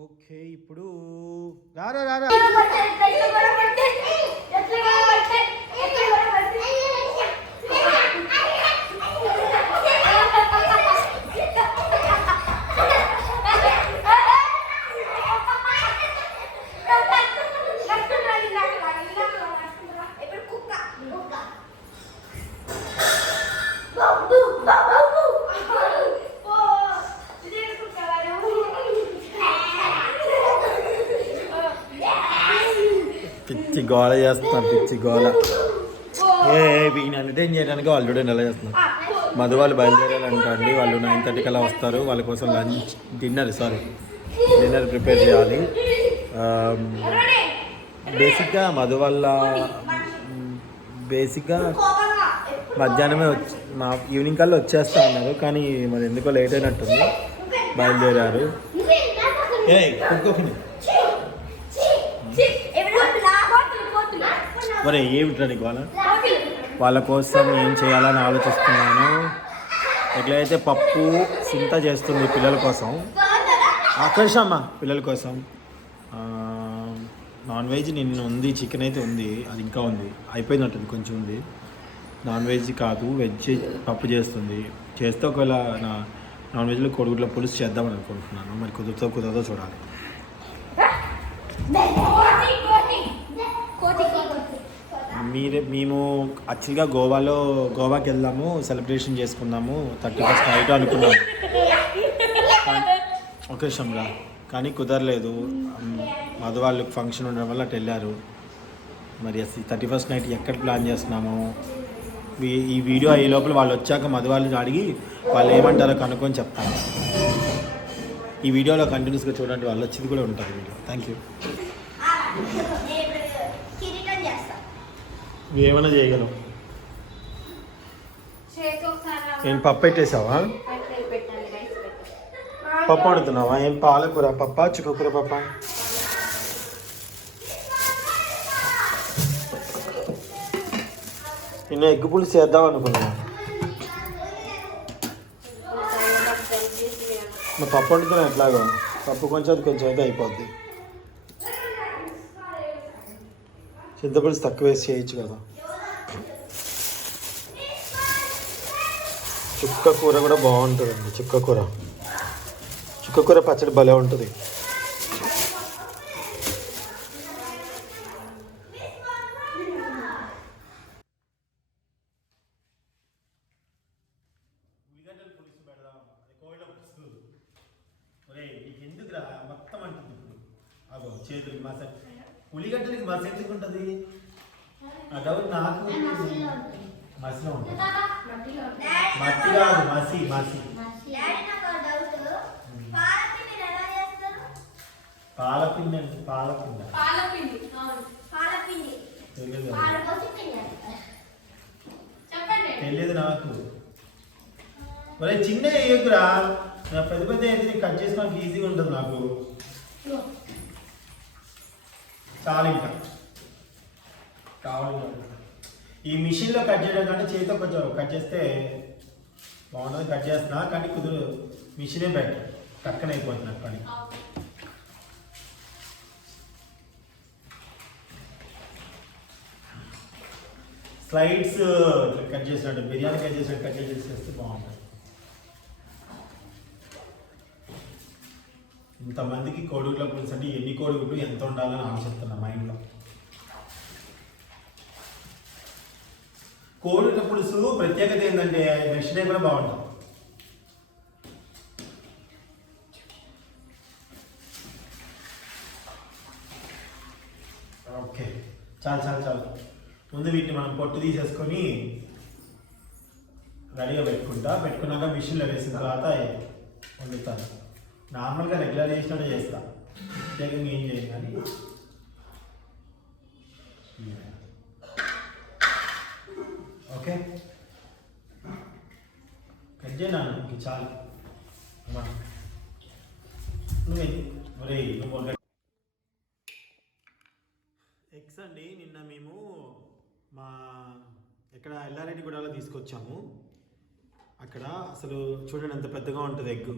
Okay ఇప్పుడు రారా రారా పిచ్చి గోళ చేస్తున్నారు పిచ్చి గోళ వీని ఎంటర్టైన్ చేయడానికి వాళ్ళు చూడండి ఎలా చేస్తున్నారు. మధు వాళ్ళు బయలుదేరాలంటండి. వాళ్ళు 9:30 కల్లా వస్తారు. వాళ్ళ కోసం డిన్నర్ ప్రిపేర్ చేయాలి. బేసిక్గా మధ్యాహ్నమే మా ఈవినింగ్ కల్లా వచ్చేస్తా అన్నారు. కానీ మరి ఎందుకో లేట్ అయినట్టుంది. బయలుదేరారు. మరి ఏమిట్రా నీకు వాళ్ళ కోసం ఏం చేయాలని ఆలోచిస్తున్నాను. ఎట్లయితే పప్పు సింత చేస్తుంది పిల్లల కోసం, ఆకర్షమ్మ పిల్లల కోసం. నాన్ వెజ్ నిన్న ఉంది, చికెన్ అయితే ఉంది, అది ఇంకా ఉంది, అయిపోయినట్టుంది, కొంచెం ఉంది. నాన్ వెజ్ కాదు, వెజ్ పప్పు చేస్తే ఒకవేళ నాన్ వెజ్లో కోడిగుడ్ల పులుసు చేద్దామని అనుకుంటున్నాను. మరి కుదరదో చూడాలి. మేము యాక్చువల్గా గోవాకి వెళ్దాము, సెలబ్రేషన్ చేసుకుందాము 31st నైట్ అనుకున్నాము ఒకే విషయంలో. కానీ కుదరలేదు. మధు వాళ్ళు ఫంక్షన్ ఉండడం వల్ల అటు వెళ్ళారు. మరి 31st నైట్ ఎక్కడ ప్లాన్ చేస్తున్నాము, ఈ వీడియో అయ్యే లోపల వాళ్ళు వచ్చాక మధు వాళ్ళని అడిగి వాళ్ళు ఏమంటారో కనుక్కొని చెప్తాను. ఈ వీడియోలో కంటిన్యూస్గా చూడండి, వాళ్ళు వచ్చేది కూడా ఉంటుంది వీడియో. Thank you. ఏమైనా చేయగలం. నేను పప్పు పెట్టేసావా? పప్పు వండుతున్నావా? ఏం పాలకూర పప్ప, చుక్కకూర పప్ప? నేను ఎగ్గు పులుసు చేద్దాం అనుకున్నా. పప్పు వండుతున్నా ఎట్లాగో. పప్పు కొంచెం అయితే అయిపోద్ది. చింతపులుసు తక్కువ వేసి చేయొచ్చు కదా. చుక్క కూర కూడా బాగుంటుందండి. చుక్క కూర పచ్చడి భలే ఉంటుంది. మొత్తం అంటుంది ఇప్పుడు. అగో చేతులకి మసాజ్, ఉల్లిగడ్డలకి మసాజ్ ఎందుకు ఉంటుంది? ఆ డౌట్ నాకు. మసిలో ఉంటుంది. మట్టి కాదు, మసి. పాలపిండి అంటే తెలియదు నాకు. ఒరే చిన్న ఏగురా, పెద్ద అయితే కట్ చేసుకోవడానికి ఈజీగా ఉంటుంది నాకు. చాలా ఇంకా కావాలి. ఈ మిషన్లో కట్ చేయడం కంటే చేతితో కొంచెం కట్ చేస్తే బాగుంటుంది. కట్ చేస్తున్నా కానీ మిషనే బెటర్, టక్కన అయిపోతుంది పని. స్లైడ్స్ కట్ చేసినట్టు, బిర్యానీ కట్ చేసినట్టు కట్ చేసేస్తే బాగుంటుంది. ఇంతమందికి కోడిగుడ్ల పులుసు అంటే ఎన్ని కోడిగుడ్లు ఎంత ఉండాలని ఆలోచిస్తున్నా మైండ్లో. కోడిగుడ్ల పులుసు ప్రత్యేకత ఏంటంటే మెషినే కూడా బాగుంటుంది. ఓకే, చాలు. ముందు వీటిని మనం పొట్టు తీసేసుకొని రెడీగా పెట్టుకున్నాక మిషన్లో వేసిన తర్వాత వండుతాను. నార్మల్గా రెగ్యులర్ చేసినట్టు చేస్తా, ప్రత్యేకంగా ఏం చేయం. కానీ ఓకే, కట్ చేయనాను ఇంక చాలు. ఎగ్స్ అండి, నిన్న మేము ఇక్కడ ఎల్లారెడ్డిగూడలో తీసుకొచ్చాము. అక్కడ అసలు చూడండి ఎంత పెద్దగా ఉంటుంది ఎగ్.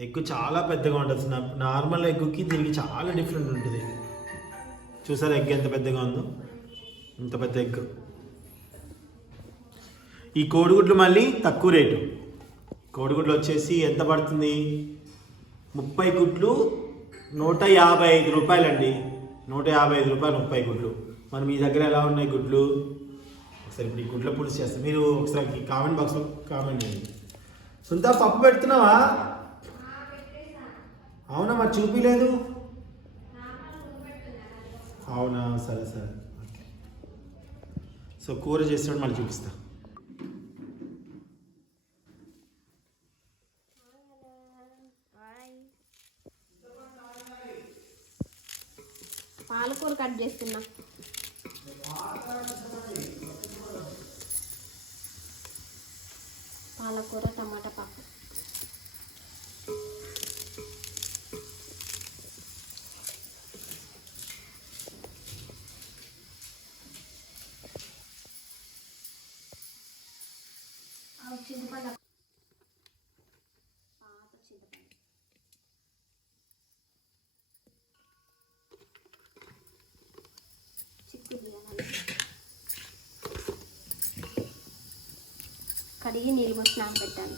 ఎగ్ చాలా పెద్దగా ఉంటుంది. నార్మల్ ఎగ్గుకి దీనికి చాలా డిఫరెంట్ ఉంటుంది. చూసారా ఎగ్ ఎంత పెద్దగా ఉందో, ఇంత పెద్ద ఎగ్. ఈ కోడిగుడ్లు మళ్ళీ తక్కువ రేటు. కోడిగుడ్లు వచ్చేసి ఎంత పడుతుంది, 30 గుడ్లు 155 రూపాయలండి. 155 రూపాయలు 30 గుడ్లు. మరి మీ దగ్గర ఎలా ఉన్నాయి గుడ్లు? ఒకసారి ఇప్పుడు ఈ గుడ్ల పులుసు చేస్తాం. మీరు ఒకసారి కామెంట్ బాక్స్లో కామెంట్ చేయండి. సుంతా పప్పు పెడుతున్నావా? అవునా, మరి చూపిలేదు. అవునా, సరే సరే ఓకే. సో కూర చేసినప్పుడు మళ్ళీ చూపిస్తా. పాలకూర కట్ చేస్తున్నా. పాలకూర టమాటా పప్పు. చింతపండు పాత చింతపండు. కడిగి నీళ్ళు పోసి నానబెట్టాలి.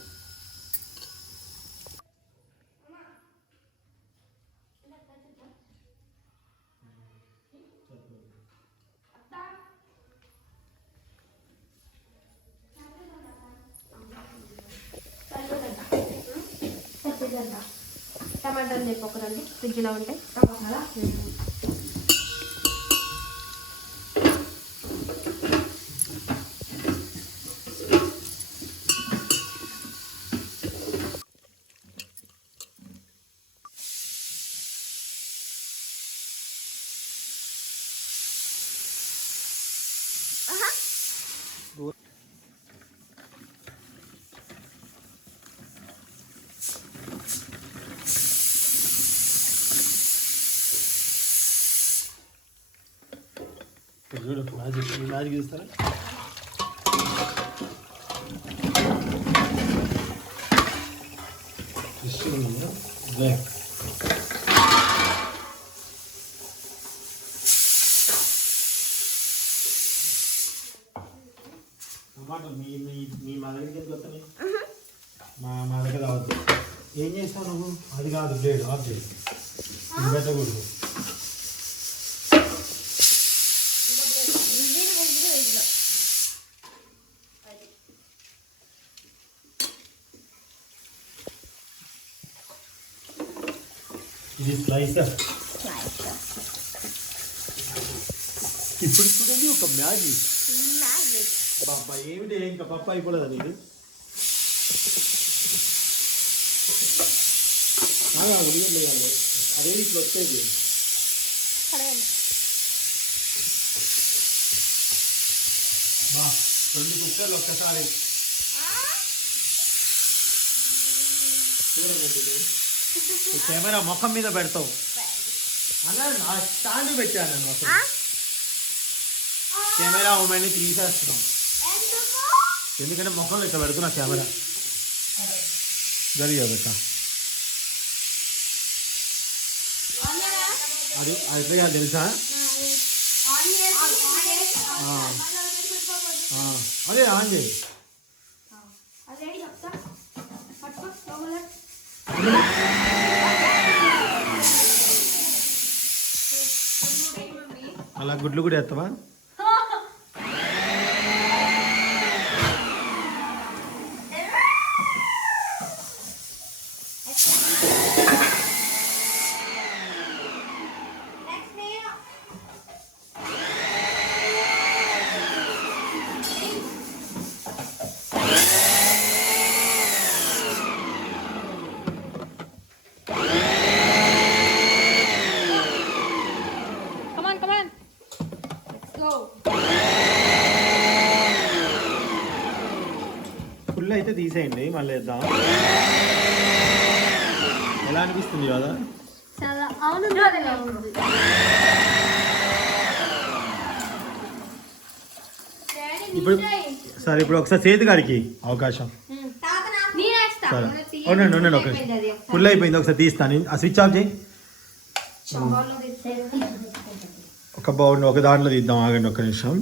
టమాటాలు చెప్పు ఒక 2 ఫ్రిడ్జ్లో ఉంటాయి. చూడు మ్యాజిక్ చూస్తారా? బ్లాక్ టమాటో మీ మా దగ్గరికి ఎందుకు వస్తాయి? మా దగ్గర రావద్దు. ఏం చేస్తావు నువ్వు? అది కాదు, బ్లేడ్ ఆఫ్ చేసి ఇది పెట్టకూడదు. ఇది స్లైసర్. ఇప్పుడు చూడండి ఒక మ్యాజిక్. బాబా ఏమిటి, ఇంకా పప్పు అయిపోలేదా నీకు? ఉడిగలేదు అదే ఇట్లా వచ్చేది. బా 2 కుక్కర్లు ఒక్కసారి కెమెరా ముఖం మీద పెడతావు అలా నా స్టాండ్ పెట్టాను నేను. అసలు కెమెరా ఉమెన్ని తీసేస్తున్నాం ఎందుకంటే ముఖం ఇట్లా పెడుతున్నా కెమెరా జరిగేదక్క. అది అయిపోయా తెలుసా? అదే ఆన్ చేయి. అలా గుడ్లు కూడా వేస్తావా? ఫుల్ అయితే తీసేయండి, మళ్ళీ వేద్దాం. ఎలా అనిపిస్తుంది కదా? చాలా ఇప్పుడు సరే, ఇప్పుడు ఒకసారి చేతి గారికి అవకాశం. సరే ఉండండి ఒక ఫుల్ అయిపోయింది, ఒకసారి తీస్తాను. ఆ స్విచ్ ఆఫ్ చేయి. ఒక బౌల్ ఒక దాంట్లో తీద్దాం, ఆగండి ఒక్క నిమిషం.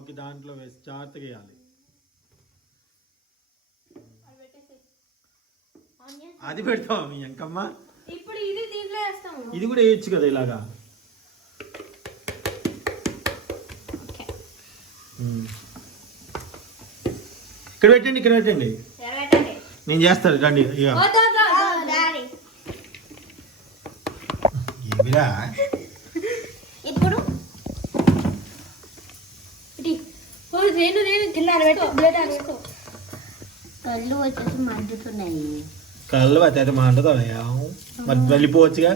ఒక దాంట్లో వేసి జాగ్రత్తగా వేయాలి. అది పెడతావా మీ అంకమ్మ? ఇప్పుడు ఇది దీంట్లో వేస్తాము. ఇది కూడా వేయచ్చు కదా ఇలాగా. ఇక్కడ పెట్టండి, ఇక్కడ పెట్టండి, నేను చేస్తాను. రండి ఇక ఏమిరా ఇప్పుడు కళ్ళు వచ్చేసి మండుతున్నాయి. కళ్ళు అయితే మాంటదా మరి వెళ్ళిపోవచ్చుగా.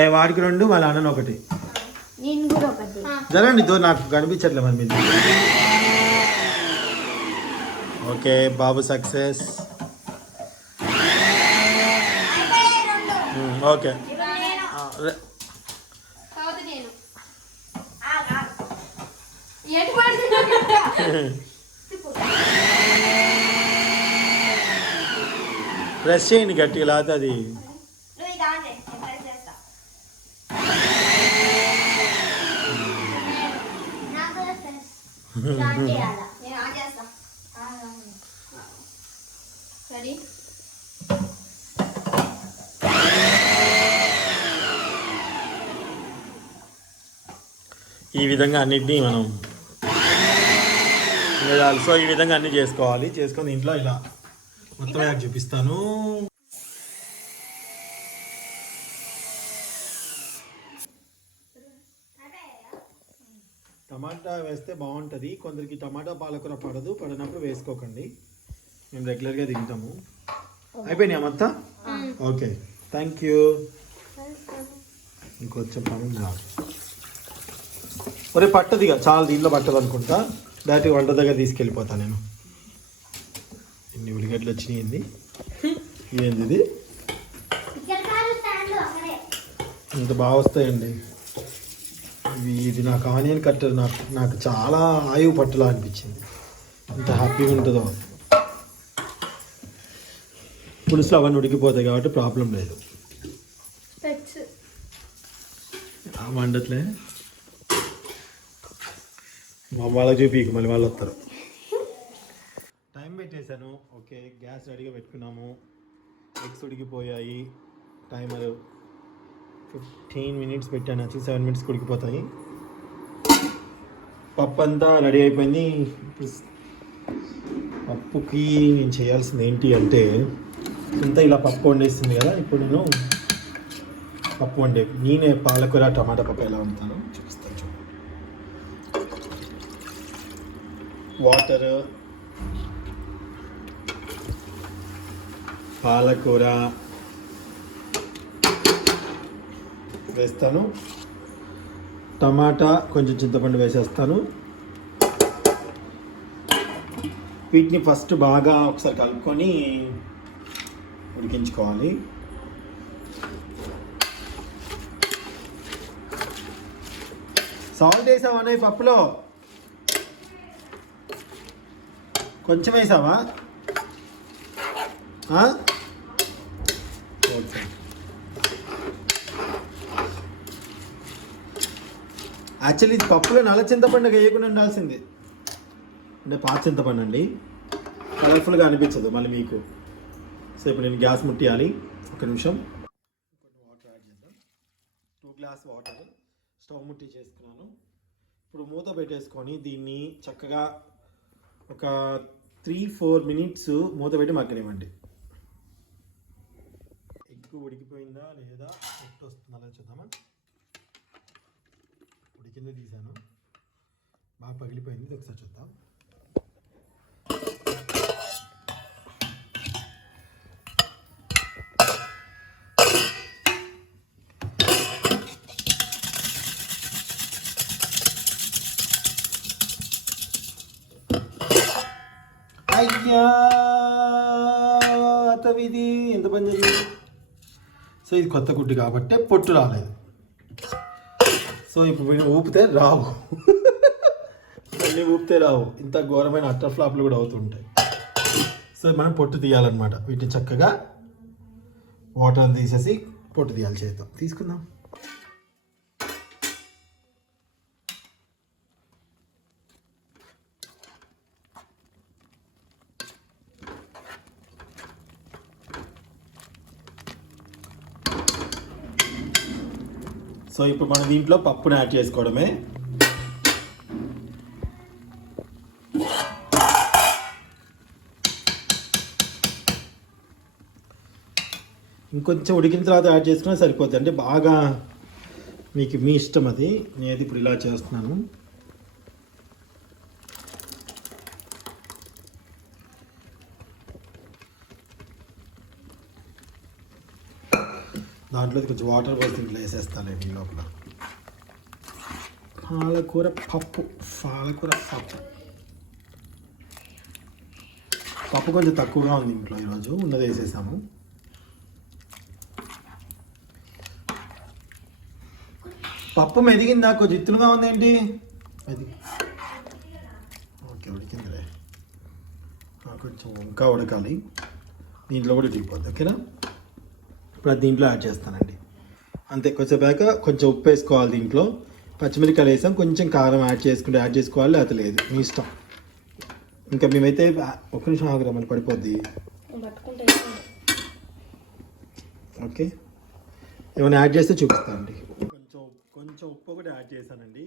ఏ వాడికి 2 మళ్ళీ అన్న ఒకటి. నేను కూడా ఒకటి. జరండి నాకు కనిపించట్లే మరి మీరు. ఓకే బాబు సక్సెస్. ఓకే ప్రెస్ చేయండి గట్టిగా, లేకపోతే అది ఈ విధంగా అన్నిటినీ మనం సో ఈ విధంగా అన్ని చేసుకోవాలి. చేసుకొని ఇంట్లో ఇలా మొత్తం యాడ్ చూపిస్తాను. టమాటా వేస్తే బాగుంటుంది. కొందరికి టమాటా పాలకూర పడినప్పుడు వేసుకోకండి. మేము రెగ్యులర్గా తింటాము. అయిపోయినాయా మొత్తం? Okay thank you. ఇంకొంచెం పని రాదు. ఒరే పట్టదిగా చాలా, దీనిలో పట్టదు అనుకుంటా. డైరెక్ట్గా వంట దగ్గర తీసుకెళ్ళిపోతాను నేను. ఇన్ని ఉల్లిగడ్డలు వచ్చినాయింది. ఏంది ఇది? ఇంత బాగా వస్తాయండి ఇది. నాకు ఆనియన్ కట్టర్ నాకు చాలా ఆయువు పట్టులా అనిపించింది. ఇంత హ్యాపీగా ఉంటుందో. పులుసులు అవన్నీ ఉడికిపోతాయి కాబట్టి ప్రాబ్లం లేదు. వండట్లే వాళ్ళకి చూపి మళ్ళీ వాళ్ళు వస్తారు. టైం పెట్టేశాను. ఓకే గ్యాస్ రెడీగా పెట్టుకున్నాము. ఎగ్స్ ఉడికిపోయాయి. టైమర్ 15 మినిట్స్ పెట్టాను. 7 మినిట్స్ ఉడికిపోతాయి. పప్పు అంతా రెడీ అయిపోయింది. పప్పుకి నేను చేయాల్సింది ఏంటి అంటే, అంతా ఇలా పప్పు వండేస్తుంది కదా. ఇప్పుడు నేను పప్పు నేనే పాలకూర టమాటా పప్పు ఎలా వండుతాను చూపిస్తాను. వాటర్, పాలకూర వేస్తాను. టమాటా కొంచెం చింతపండు వేసేస్తాను. వీటిని ఫస్ట్ బాగా ఒకసారి కలుపుకొని ఉడికించుకోవాలి. సాల్ట్ వేసావా ఈ పప్పులో? కొంచెం వేసావా? ఓకే యాక్చువల్లీ ఇది పప్పులో నల్ల చింతపండు వేయకుండా ఉండాల్సింది. అంటే పాత చింతపండు అండి, కలర్ఫుల్గా అనిపించదు మళ్ళీ మీకు. సో ఇప్పుడు నేను గ్యాస్ ముట్టియాలి. ఒక నిమిషం. వాటర్ యాడ్ చేద్దాం. 2 గ్లాస్ వాటర్ స్టవ్ ముట్టి చేసుకున్నాను. ఇప్పుడు మూత పెట్టేసుకొని దీన్ని చక్కగా ఒక 3-4 మినిట్స్ మూత పెట్టి మగ్గనివ్వండి. ఎగ్ ఉడికిపోయిందా లేదా, పొట్టు వస్తుందా లేదా చూద్దామా. ఉడికిందో తీసాను, బాగా పగిలిపోయింది. ఒకసారి చూద్దాం. అయ్యా అతవిది ఎంత పని జరిగింది. సో ఇది కొత్త గుడ్డు కాబట్టి పొట్టు రాలేదు. సో ఇప్పుడు ఊపితే రావు. అన్నీ ఊపితే రావు, ఇంత ఘోరమైన అట్టర్ ఫ్లాప్లు కూడా అవుతుంటాయి. సో మనం పొట్టు తీయాలన్నమాట. వీటిని చక్కగా వాటర్ తీసేసి పొట్టు తీయాలి. చేద్దాం, తీసుకుందాం. సో ఇప్పుడు మనం దీంట్లో పప్పుని యాడ్ చేసుకోవడమే. ఇంకొంచెం ఉడికిన తర్వాత యాడ్ చేసుకున్నా సరిపోద్ది. అంటే బాగా మీకు మీ ఇష్టం అది. నేను ఇప్పుడు ఇలా చేస్తున్నాను. దాంట్లో కొంచెం వాటర్ పోసి ఇంట్లో వేసేస్తానండి ఈ లోపల. పాలకూర పప్పు కొంచెం తక్కువగా ఉంది ఇంట్లో ఈరోజు, ఉన్నది వేసేసాము. పప్పు మెదిగిందా? కొంచెం ఇత్తులుగా ఉందేంటి? ఓకే, ఉడికిందిలే. కొంచెం ఇంకా ఉడకాలి. దీంట్లో కూడా ఉడికిపోద్ది. ఓకేనా? ఇప్పుడు దీంట్లో యాడ్ చేస్తానండి. అంతే. కొంచెంసేపాక కొంచెం ఉప్పు వేసుకోవాలి. దీంట్లో పచ్చిమిరకాయలు వేసాం. కొంచెం కారం యాడ్ చేసుకోవాలి, లేకపోతే లేదు, మీ ఇష్టం. ఇంకా మేమైతే ఒక్క నిమిషం ఆగురా, మళ్ళీ పడిపోద్ది. ఓకే, ఏమైనా యాడ్ చేస్తే చూపిస్తానండి. కొంచెం ఉప్పు కూడా యాడ్ చేశానండి.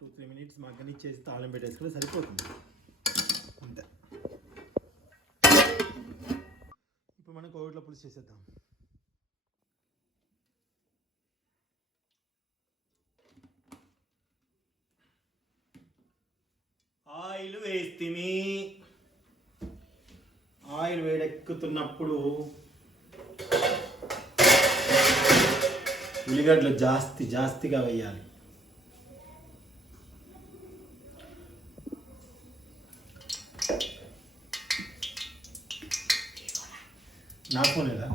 2-3 మినిట్స్ మగ్గనిచ్చేసి తాళం పెట్టేసుకుంటే సరిపోతుంది. అంతే. ఇప్పుడు మనం కోవిడ్లో పులుసు చేసేద్దాం. ఆయిల్ వేస్తిమి. ఆయిల్ వేడెక్కుతున్నప్పుడు ఉల్లిగడ్డలు జాస్తిగా వేయాలి. నా ఫోన్ లేదా?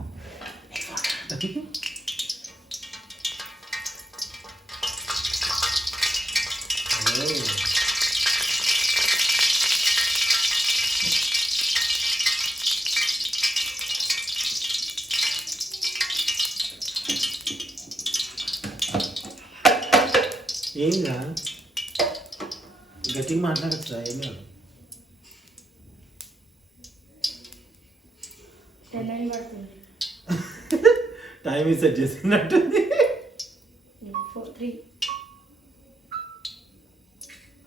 ఏంగా గట్టిగా మాట్లాడచ్చు. ఏం కాదు. టైం సెట్ చేసినట్టుంది.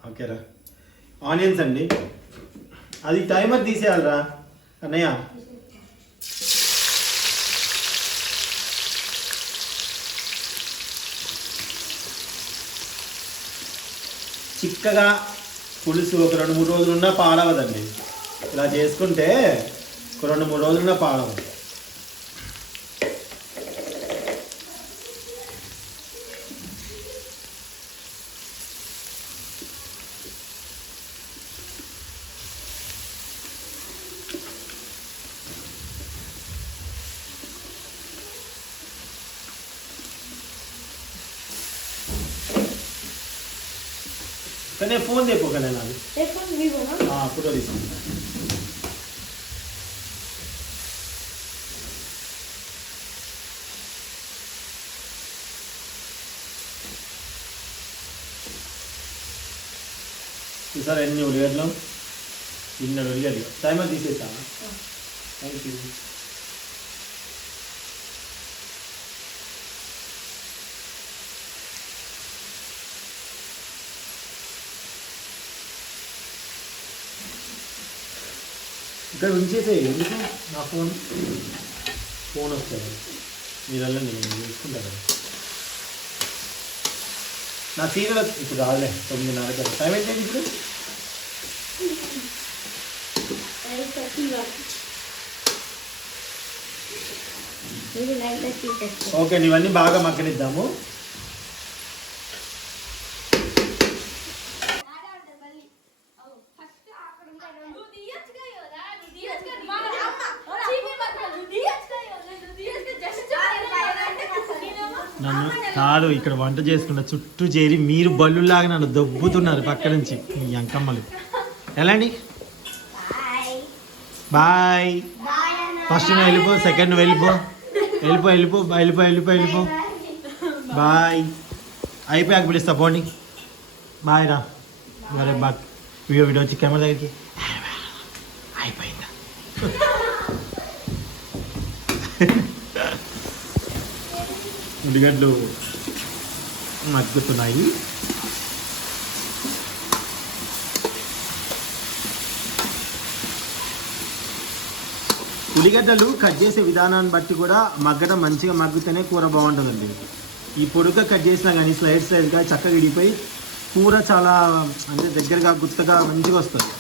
ఓకేరా. ఆనియన్స్ అండి, అది టైమర్ తీసేయాలరా అన్నయ్య. చిక్కగా పులుసు ఒక 2-3 రోజులున్నా పాడవదండి. ఇలా చేసుకుంటే ఒక 2-3 రోజులున్నా పాడవదు. కానీ ఫోన్ తెప్పుకనే నాది ఫోటో తీసుకుంటా. చూసారా ఎన్ని ఉల్లిగడ్డలు? 2 ఉల్లిగడ్డలు. టైమర్ తీసేసా. Thank you. ఇక్కడ ఉంచేసే. ఎందుకు? నా ఫోన్ వస్తుంది. మీరల్లా నేను చూసుకుంటాను. నా సీరియల్ ఇప్పుడు రాదులే. 9:30 కదా. టైం అయితే ఇప్పుడు ఓకే. ఇవన్నీ బాగా మగ్గనిద్దాము. నన్ను కాదు ఇక్కడ వంట చేసుకున్న చుట్టూ చేరి మీరు బల్లులాగా నన్ను దొబ్బుతున్నారు పక్క నుంచి ఈ అంకమ్మలు. ఎలా అండి? బాయ్. ఫస్ట్ నువ్వు వెళ్ళిపో, సెకండ్ నువ్వు వెళ్ళిపో. వెళ్ళిపో వెళ్ళిపో వెళ్ళిపో వెళ్ళిపో వెళ్ళిపో. బాయ్. అయిపోయాక పిలుస్తా పోండి. బాయ్ రా. మరే బాయ్. వీడియో వచ్చి కెమెరా దగ్గరికి అయిపోయిందా? ఉల్లిగడ్డలు మగ్గుతున్నాయి. ఉల్లిగడ్డలు కట్ చేసే విధానాన్ని బట్టి కూడా మగ్గడం మంచిగా మగ్గితేనే కూర బాగుంటుందండి. ఈ పొడుగ్గా కట్ చేసినా కానీ స్లైడ్గా చక్కగా ఇడిపోయి కూర చాలా అంటే దగ్గరగా గుత్తగా మంచిగా వస్తుంది.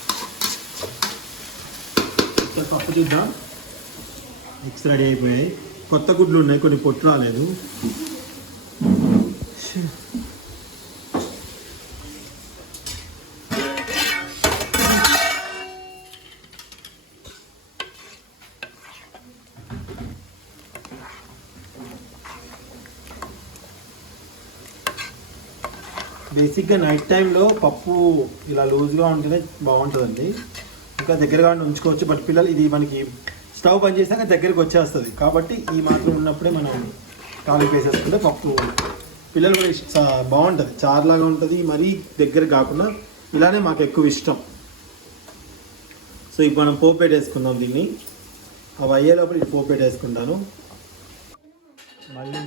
పప్పు చూద్దాం. ఎగ్స్ రెడీ అయిపోయాయి. కొత్త గుడ్లు ఉన్నాయి, కొన్ని పొట్టు రాలేదు. బేసిక్గా నైట్ టైంలో పప్పు ఇలా లూజ్గా ఉంటేనే బాగుంటుందండి. ఇంకా దగ్గరగా ఉంచుకోవచ్చు. బట్ పిల్లలు ఇది మనకి స్టవ్ బంద్ చేసాక దగ్గరికి వచ్చేస్తుంది కాబట్టి ఈ మాత్రం ఉన్నప్పుడే మనం తాలింపు వేసేసుకుంటే పప్పు పిల్లలు కూడా బాగుంటుంది. చారులాగా ఉంటుంది, మరీ దగ్గర కాకుండా ఇలానే మాకు ఎక్కువ ఇష్టం. సో ఇప్పుడు మనం పోపు పెట్టేసుకుందాం. దీన్ని అవి అయ్యే లోపల ఇది పోపు పెట్టేసుకుంటాను. మళ్ళీ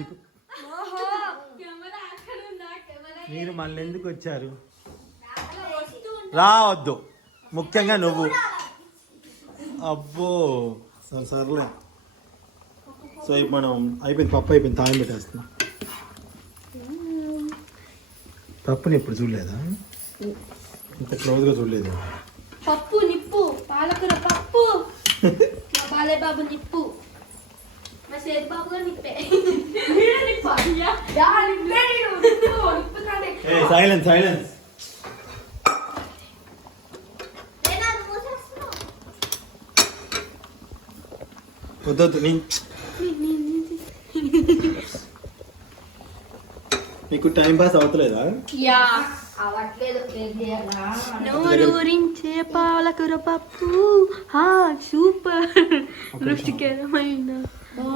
మీరు మళ్ళీ ఎందుకు వచ్చారు? రావద్దు, ముఖ్యంగా నువ్వు. అబ్బో సర్లే. సో ఇప్పుడు మనం అయిపోయింది, పప్పు అయిపోయింది, తాయం పెట్టేస్తున్నాం. పప్పుని ఎప్పుడు చూడలేదా? ఇంత క్లోజ్గా చూడలేదు. పప్పు నిప్పు, పాలకూర పప్పు. మా బాలయ్య బాబు నిప్పు, మా సేదు బాబు గారు నిప్పే. Silence silence. వద్దొద్దు, నీకు టైం పాస్ అవుతలేదా? నోరూరించే పాలకూర పప్పు, సూపర్. రుచికరమైన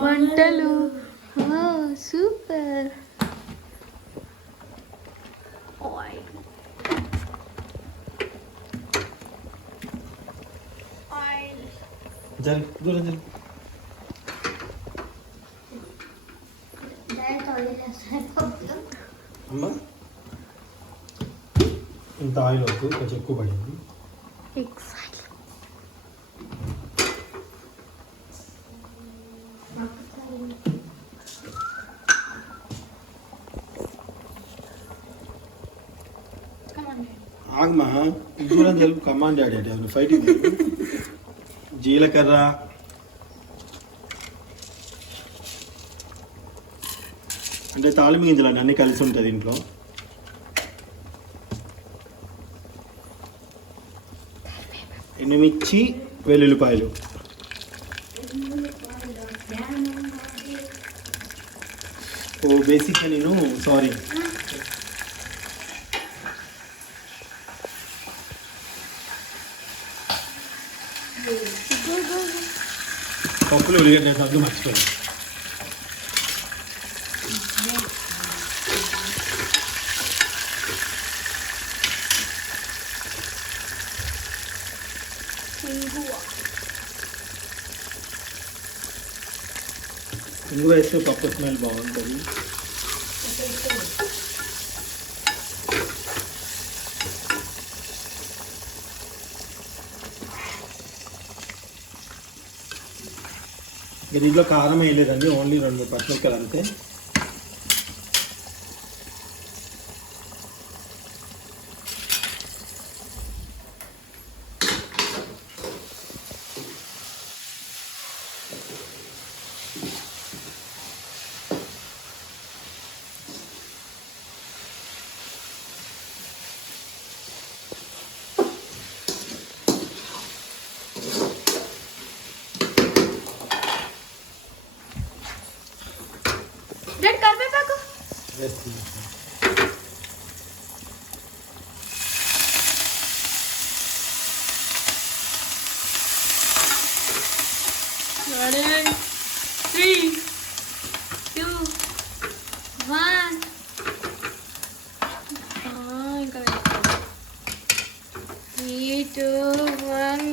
వంటలు, సూపర్. జరి దూరం జరి. అమ్మా ఇంత ఆయిల్ వద్దు, కొంచెం ఎక్కువ పడింది. ఆగమా, దూరం జరుపు. కమాండ్ డాడీ అంటే ఫైటింగ్. జీలకర్ర, అంటే తాళింపు గింజలు అండి, అన్నీ కలిసి ఉంటుంది ఇంట్లో. ఎండుమిర్చి, వెల్లుల్లిపాయలు. ఓ బేసిక్గా నేను సారీ పప్పులు ఉల్లిగడ్డ సబ్జు మర్చిపోయాను. ఇంగువ వేస్తే పప్పు స్మెల్ బాగుంటుంది. దీంట్లో కారం వేయలేదండి, ఓన్లీ 2 పచ్చిమిరపకాయలు అంతే. Ready? 3, 2, 1. ఇంకా 3, 2, 1.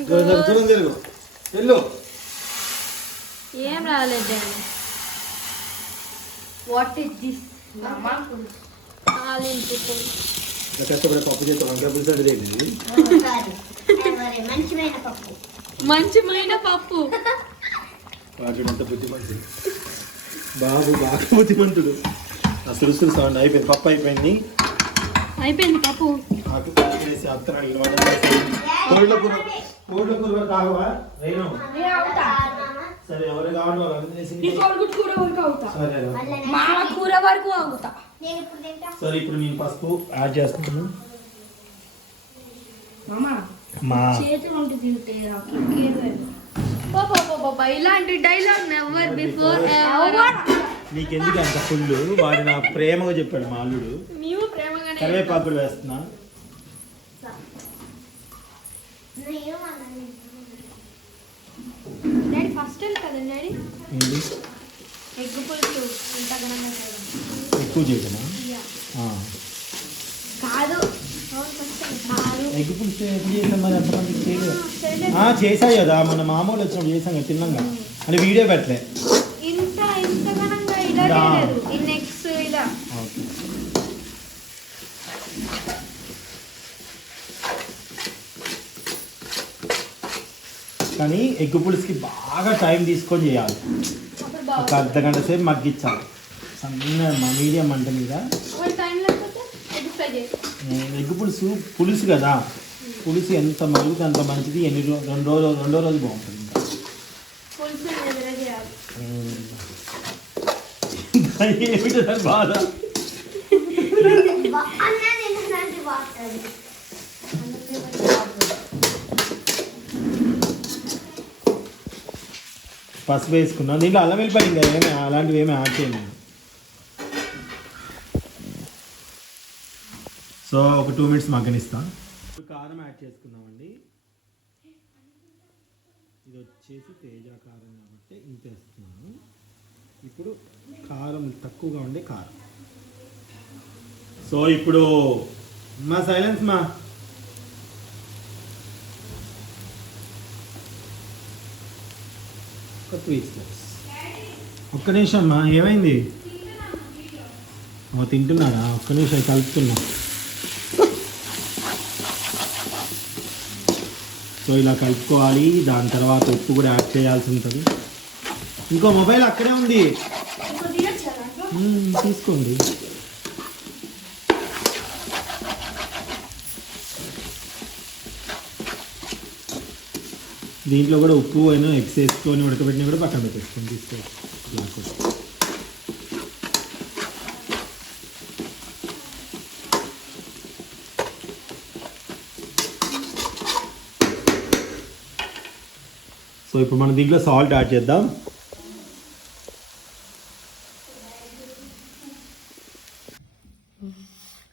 వెళ్ళు. ఏం రాలేదు. What is this? కష్టపడే పప్పు చేస్తే వంకాయ పులుసు అంటే ఏంటిది? మంచిమైన పప్పు. వాటినంత బుద్ధిమంతుడు బాబు, బాగా బుద్ధిమంతుడు. అసలు సౌండ్ అయిపోయింది, పప్పు అయిపోయింది. పప్పు ఆకు వేసి అత్తరాలు కోళ్ళ కూర కావా? సరే, ఎవరు కావాలి కూర వరకు అవుతా. సరే, ఇప్పుడు నేను పసుపు యాడ్ చేస్తున్నాను. ఇలాంటి డైలాగ్ నెవర్ బిఫోర్ నీకెందుకు అంత ఫుల్? వాడు నా ప్రేమగా చెప్పాడు మా అల్లుడు. కరివేపాకుడు వేస్తున్నా. డాడీ ఫస్ట్ కదా డాడీ ఏంటి ఎగ్ పులుసు ఇంత ఘనంగా ఎక్కువ చేయనా? కాదు ఎగ్ పులుసు ఎప్పుడు చేసాం మరి? ఎంతమందికి చేయలేదు. చేసాయి కదా, మన మామూలు వచ్చినప్పుడు చేసాం కదా, తిన్నాంగా అని వీడియో పెట్టలే. ఇంత ఘనంగా ఇలా నెక్స్ట్ ఇలా. ఓకే, కానీ ఎగ్ పులుసుకి బాగా టైం తీసుకొని చేయాలి. ఒక అర్ధ గంట సేపు మగ్గించాలి సన్న మీడియం మంట మీద. ఎగ్ పులుసు కదా, పులుసు ఎంత మరుగుతే అంత మంచిది. రెండో రోజు బాగుంటుంది. ఏమిటి బాధ? పసుపు వేసుకున్నాం. దీంట్లో అల్లం వెల్లిపాయ ఇంకా ఏమి అలాంటివి ఏమి యాడ్ చేయండి. సో ఒక 2 minutes మగ్గనిస్తా. కారం యాడ్ చేసుకుందామండి. ఇది వచ్చేసి తేజ కారం కాబట్టి ఇంత వేస్తున్నాను. ఇప్పుడు కారం తక్కువగా ఉండే కారం. సో ఇప్పుడు మా సైలెన్స్ మా ఒక 3 steps. ఒక్క నిమిషం అమ్మా, ఏమైంది? తింటున్నారా? ఒక్క నిమిషం కలుపుతున్నా. సో ఇలా కలుపుకోవాలి. దాని తర్వాత ఉప్పు కూడా యాడ్ చేయాల్సి ఉంటుంది. ఇంకో మొబైల్ అక్కడే ఉంది, తీసుకోండి. దీంట్లో కూడా ఉప్పు అయినా ఎగ్స్ వేసుకొని ఉడకబెట్టినా కూడా పక్కన పెట్టేసుకొని తీసుకోవచ్చు. సో ఇప్పుడు మనం దీంట్లో సాల్ట్ యాడ్ చేద్దాం.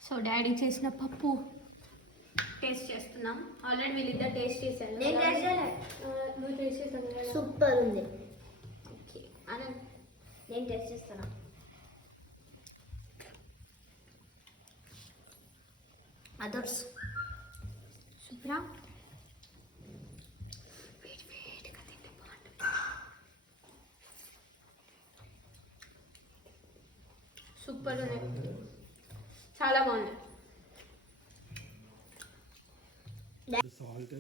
సో డాడీ చేసిన పప్పు టేస్ట్ చేస్తున్నాం. ఆల్రెడీ వీళ్ళిద్దరు టేస్ట్ చేశాను. నువ్వు టేస్ట్ చేస్తాను. సూపర్ ఉంది. ఓకే అని నేను టేస్ట్ చేస్తాను. అదర్స్ సూపరా. సూపర్ ఉంది, చాలా బాగుంది. సాల్ట్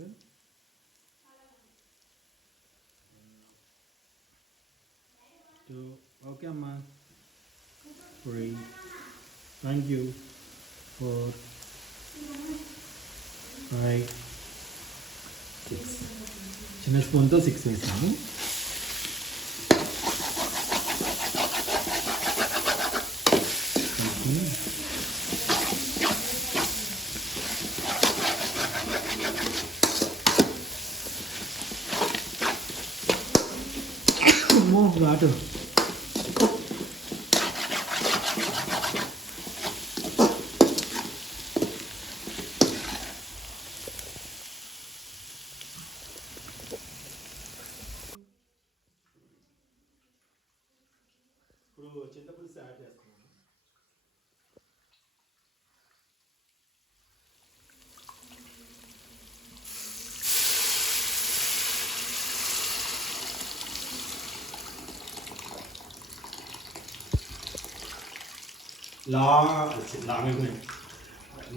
ఓకే అమ్మా. 3 థ్యాంక్ యూ 4 5 6 చిన్న స్పూన్తో 6 వేసాము. వాటర్ చింతపులుసు యాడ్ చేస్తున్నాను.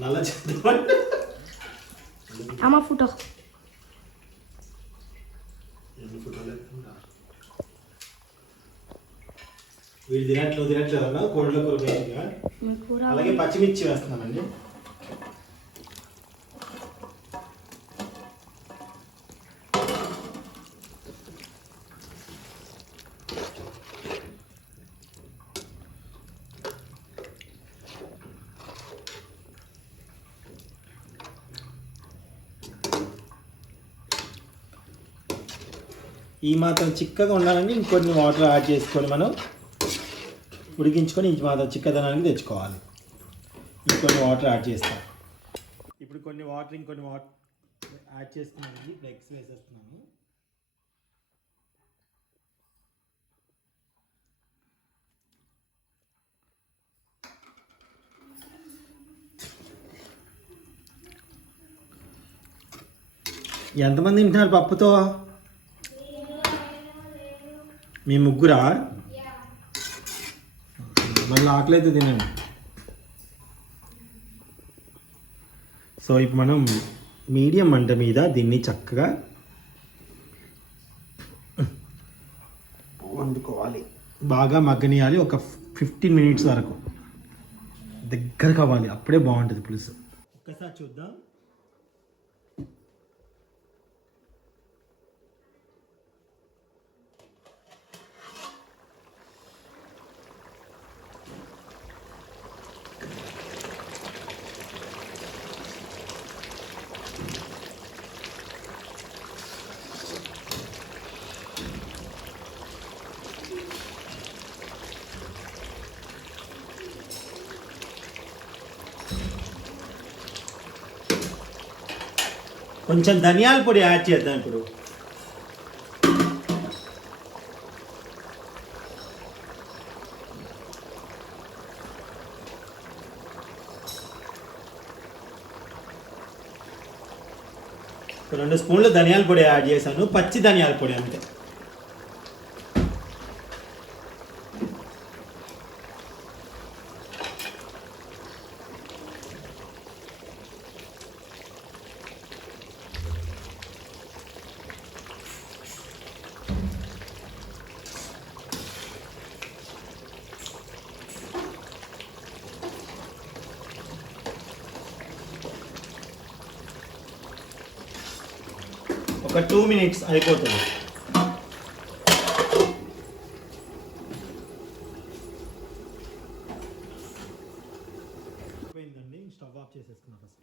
నల్ల చింతపండు আমার ফুটো వీళ్ళు తినట్లేదు అన్న కోడిలో కూర వేయంగా. కూర అలాగే పచ్చిమిర్చి వేస్తున్నామండి. ఈ మాత్రం చిక్కగా ఉండాలని ఇంకొన్ని వాటర్ యాడ్ చేసుకొని మనం ఉడికించుకొని ఈ మాత్రం చిక్కదనానికి తెచ్చుకోవాలి. ఇంకొన్ని వాటర్ యాడ్ చేస్తాం. ఇప్పుడు ఇంకొన్ని వాటర్ యాడ్ చేసుకున్నాను. ఇప్పుడు ఎగ్స్ వేసేస్తున్నాను. ఎంతమంది తింటున్నారు పప్పుతో? మీ ముగ్గురా? మళ్ళీ ఆకలి అయితే తినండి. సో ఇప్పుడు మనం మీడియం మంట మీద దీన్ని చక్కగా వండుకోవాలి. బాగా మగ్గనియాలి. ఒక 15 మినిట్స్ వరకు దగ్గర కావాలి. అప్పుడే బాగుంటుంది పులుసు. ఒక్కసారి చూద్దాం. కొంచెం ధనియాల పొడి యాడ్ చేద్దాం ఇప్పుడు. ఒక 2 స్పూన్లు ధనియాల పొడి యాడ్ చేశాను. పచ్చి ధనియాల పొడి అంతే. ఒక 2 మినిట్స్ అయిపోతుంది. అయిపోయిందండి. స్టవ్ ఆఫ్ చేసేసుకున్నా ఫస్ట్.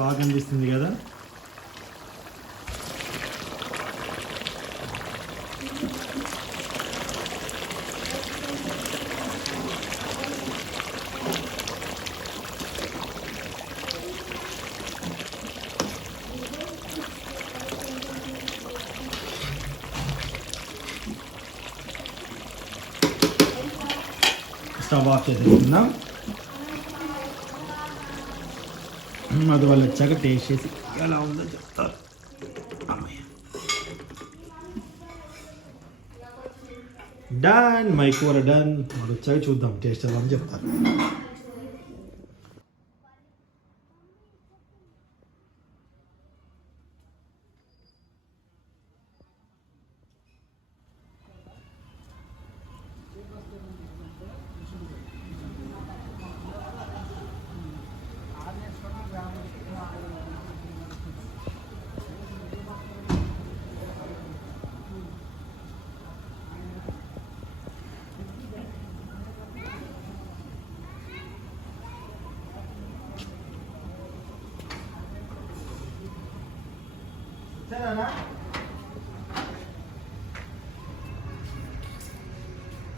బాగా అనిపిస్తుంది కదా. స్టవ్ ఆఫ్ చేసేసుకుందాం. అది వాళ్ళు వచ్చాక టేస్ట్ చేసి ఎలా ఉందో చెప్తారు. డన్, మై కూర డన్. వాళ్ళు వచ్చాక చూద్దాం టేస్ట్ ఎలా అని చెప్తారు.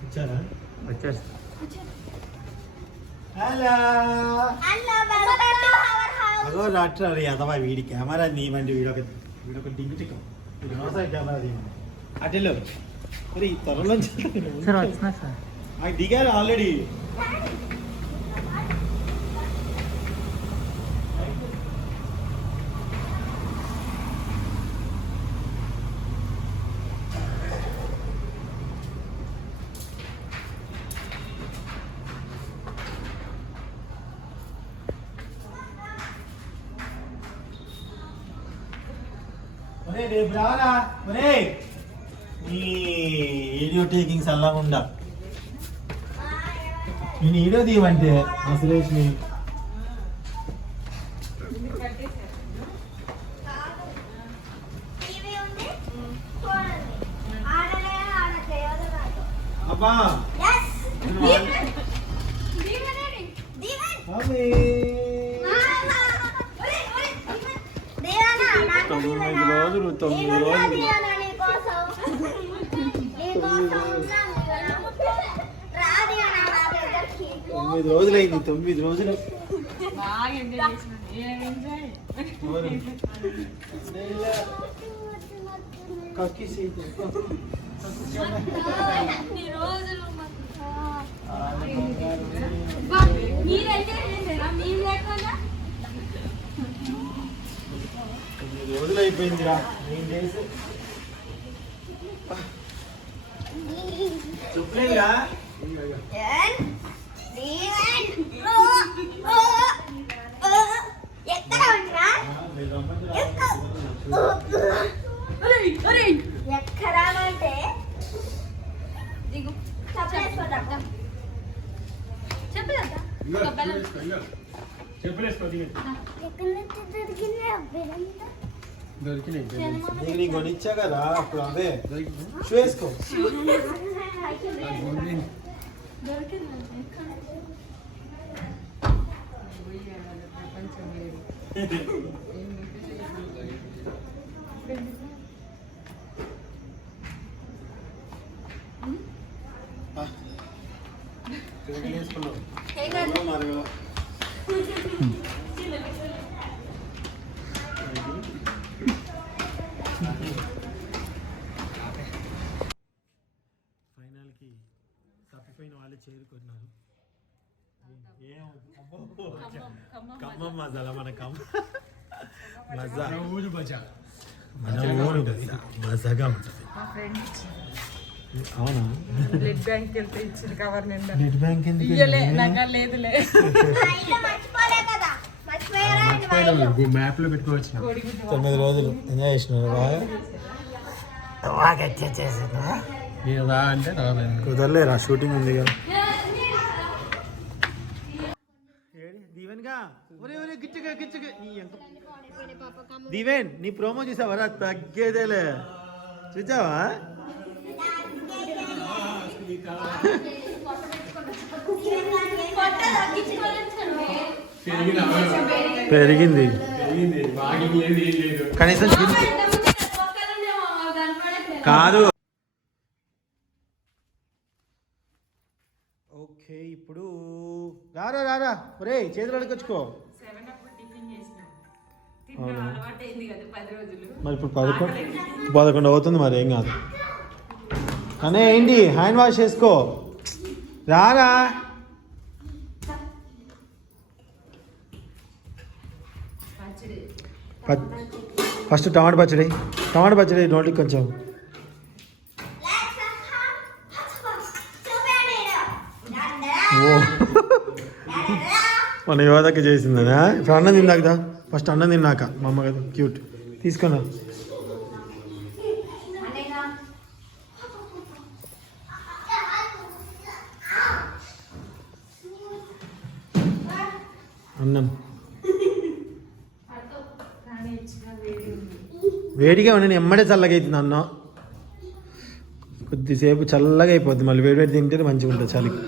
వచ్చారా? వచ్చేసి hello. Hello, welcome to our house. అగో డాక్టర్ అది అదవా వీడి కెమెరా నీవండి వీడొక డింగి టిక్కం కెమెరా తీయమని అటెల్లో మరి ఈ త్వరలో సార్ వచ్చినా సార్ దిగారు ఆల్రెడీ. రేపు రారా ఒరే నీ వీడియో టేకింగ్స్ అలా ఉండా నేను వీడియో తీయమంటే సురేష్ని అబ్బా తొమ్మిది రోజులైంది 9 రోజులు రోజులు అయిపోయిందిరా 9 డేస్ చెప్పలేదురా ఎక్కడానంటే నీకు కొనిచ్చా కదా అప్పుడు అవే షూ వేసుకో. ఫైనల్కి తప్పిపోయిన వాళ్ళే చేరుకున్నారు. ఖమ్మం మజాలా మన మజా ఊరు బజా మన ఊరు మజాగా ఉంటుంది. అవునా బ్లడ్ బ్యాంక్ వెళ్తే ఇచ్చిన కవర్ నిండా నెట్ బ్యాంక్ ఎందుకు లేదులే మ్యాప్ లో పెట్టుకోవచ్చు. 9 రోజులు ఎంజాయ్ చేసినారు బాగా నేను రా అంటే రాలేదు. కుదరలేరా షూటింగ్ ఉంది కదా. దీవెన్ నీ ప్రోమో చూసావరా తగ్గేదేలే చూసావా పెరిగింది కనీసం కాదు. ఓకే ఇప్పుడు రారా రారా ఒరే చేతులు అడుకొచ్చుకో. మరి ఇప్పుడు 11 అవుతుంది మరి ఏం కాదు. కానీ ఏంటి హ్యాండ్ వాష్ చేసుకో రారా. ఫస్ట్ టమాటా పచ్చడి నోటికి కొంచెం ఓ మన యువతకి చేసిందా. ఇప్పుడు అన్నం తిన్నాక ఫస్ట్ అన్నం తిన్నాక మా అమ్మ కదా క్యూట్ తీసుకున్నా. అన్నం వేడిగా ఉండి ఎమ్మడే చల్లగా అవుతుంది అన్నం. కొద్దిసేపు చల్లగా అయిపోద్ది మళ్ళీ వేడి తింటే మంచిగా ఉంటుంది చలికి.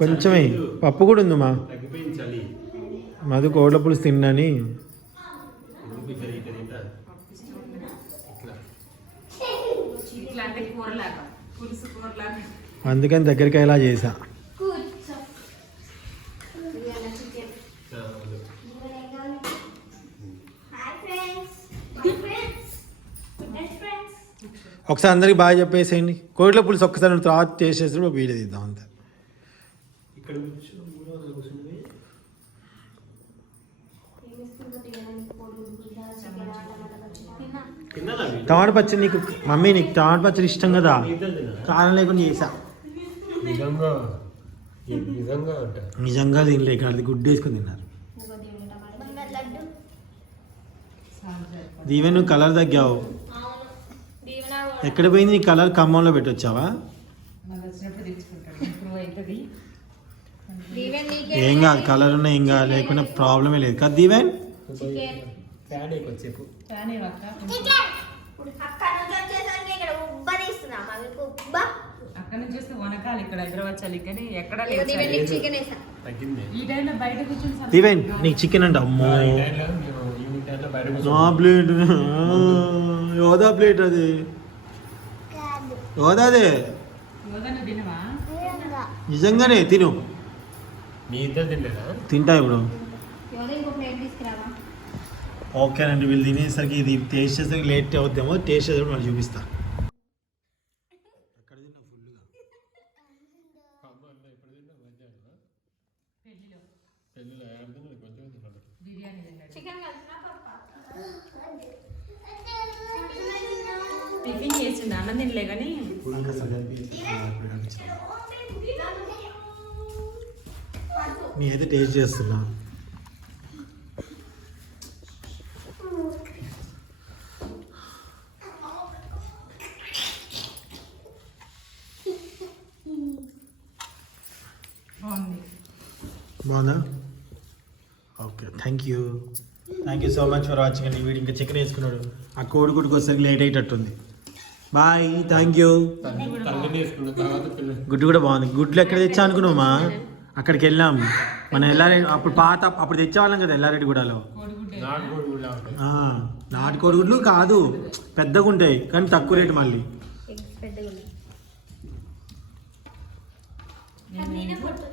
కొంచెమే పప్పు కూడా ఉంది మా మధు కోళ్ళ పులుసు తిన్నాని. అందుకని దగ్గరికి ఎలా చేసా. ఒకసారి అందరికి బాగా చెప్పేసేయండి. కోడిల పులుసు ఒక్కసారి తర్వాత టేస్ట్ చేసినప్పుడు వీడియో తీద్దాం అంతే. ఇక్కడ టమాటా పచ్చడి నీకు మమ్మీ నీకు టమాటా పచ్చడి ఇష్టం కదా, కారం లేకుండా చేసా. నిజంగా నిజంగా ఉంటాయి. నిజంగా తినలే, ఇక్కడ అది గుడ్డు వేసుకొని తిన్నారు. లడ్డు దీవెన్ నువ్వు కలర్ తగ్గావు. అవును దీవెన ఎక్కడ పోయింది నీ కలర్? ఖమ్మంలో పెట్టొచ్చావా? నాకు వచ్చినప్పుడు తెచ్చుకుంటాడు, ఇంప్రూవ్ అవుతుంది. దీవెన నీకే ఏం కాదు, కలర్ ఉన్నా ఏం కాదు, లేకుండా ప్రాబ్లమే లేదు కదా దీవెన్. ఫ్యాన్ ఎక్కువసేపు కానీ అక్క అక్కడ నుంచి వచ్చేసరికి ఇక్కడ ఉబ్బ తీస్తున్నా మీకు ఉబ్బ అక్కడ నుంచి వస్తే వనకాలి, ఇక్కడ హైదరాబాద్ చలి కానీ ఎక్కడ ఇదిగో లేదు దీవెన చలి. నీకు చికెన్ వేసా. తగ్గింది. ఈ టైంలో బయట కూర్చొని సరే. దీవెన్ నీకు చికెన్ అంట. అమ్మో ఈ టైంలో మేము ఈవినింగ్ టైంలో బయట నా ప్లేట్, యోదా ప్లేట్ అది, యోదా అదే యోధను తినవా? నిజంగానే తిను. మీ ఇద్దరు తినలేదా? తింటా ఇప్పుడు. యోధ ఇంకో ప్లేట్ తీసుకురావా? ఓకేనండి, వీళ్ళు తినేసరికి ఇది టేస్ట్ చేసేసరికి లేట్ అవుద్దేమో, టేస్ట్ చేసేప్పుడు మళ్ళీ చూపిస్తా. పెళ్ళిలో ఎవరు తిన్నారు? కొంచెం తిన్నాడు. బిర్యానీ తిన్నాడు. చికెన్ కలిసిన టిఫిన్ చేసిండు, అన్నం తినలే కానీ నేనైతే టేస్ట్ చేస్తున్నా. బాగుంది. బాగుందా? Okay, thank you so much for watching అండి. వీడు ఇంకా చికెన్ వేసుకున్నాడు. ఆ కోడి గుడికి వచ్చేసరికి లేట్ అయ్యేటట్టుంది. Bye, thank you. తల్లిని వేసుకున్న తర్వాత పిల్లలు గుడ్డు కూడా బాగుంది. గుడ్లు ఎక్కడ తెచ్చా అనుకున్నామా? అక్కడికి వెళ్ళాం మనం ఎల్లారెడ్డి, అప్పుడు తెచ్చేవాళ్ళం కదా ఎల్లారెడ్డిగూడలో. కోడిగుడ్డే. నాటుకోడి కూడా ఉంటాయి. నాటు కోడిగుడ్లు కాదు, పెద్దగా ఉంటాయి కానీ తక్కువ రేటు మళ్ళీ. పెద్దగా నేనే పడుతుంది.